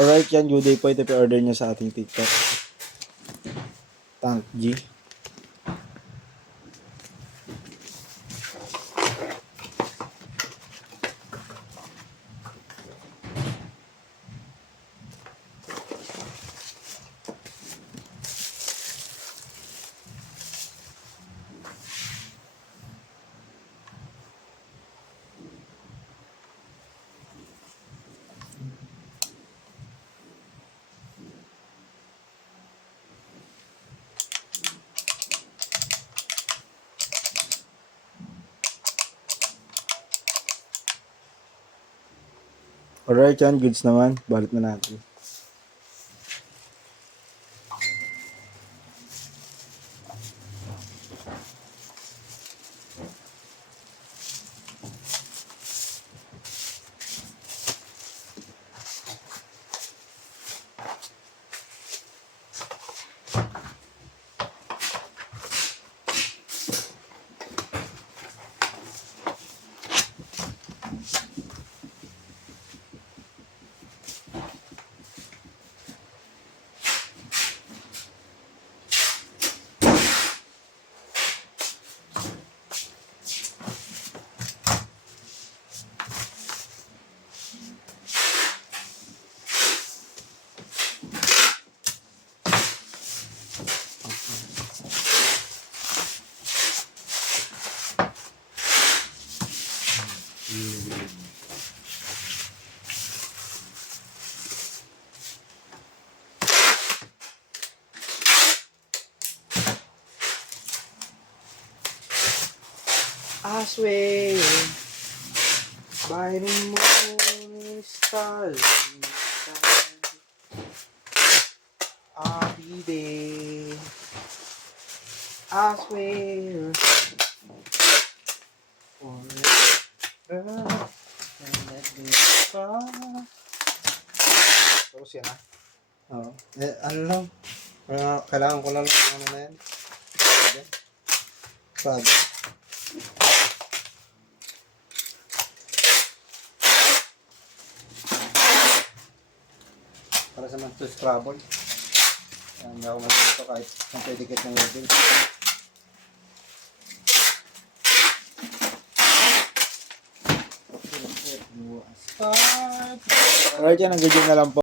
Alright yan, good day po. Ito po order niya sa ating TikTok. Tank G. Alright yan, goods naman. Balit na natin. I swear by the moon stars I'll be there. I swear forever and let me fall. Tapos yan Oo. Ano lang? Kailangan ko lang ano na yan. Sabi. Para sa mga to-scrabble. Hindi ako mag-ito kahit ang pedicate ng level. Alright yan, ang ganyan na lang po.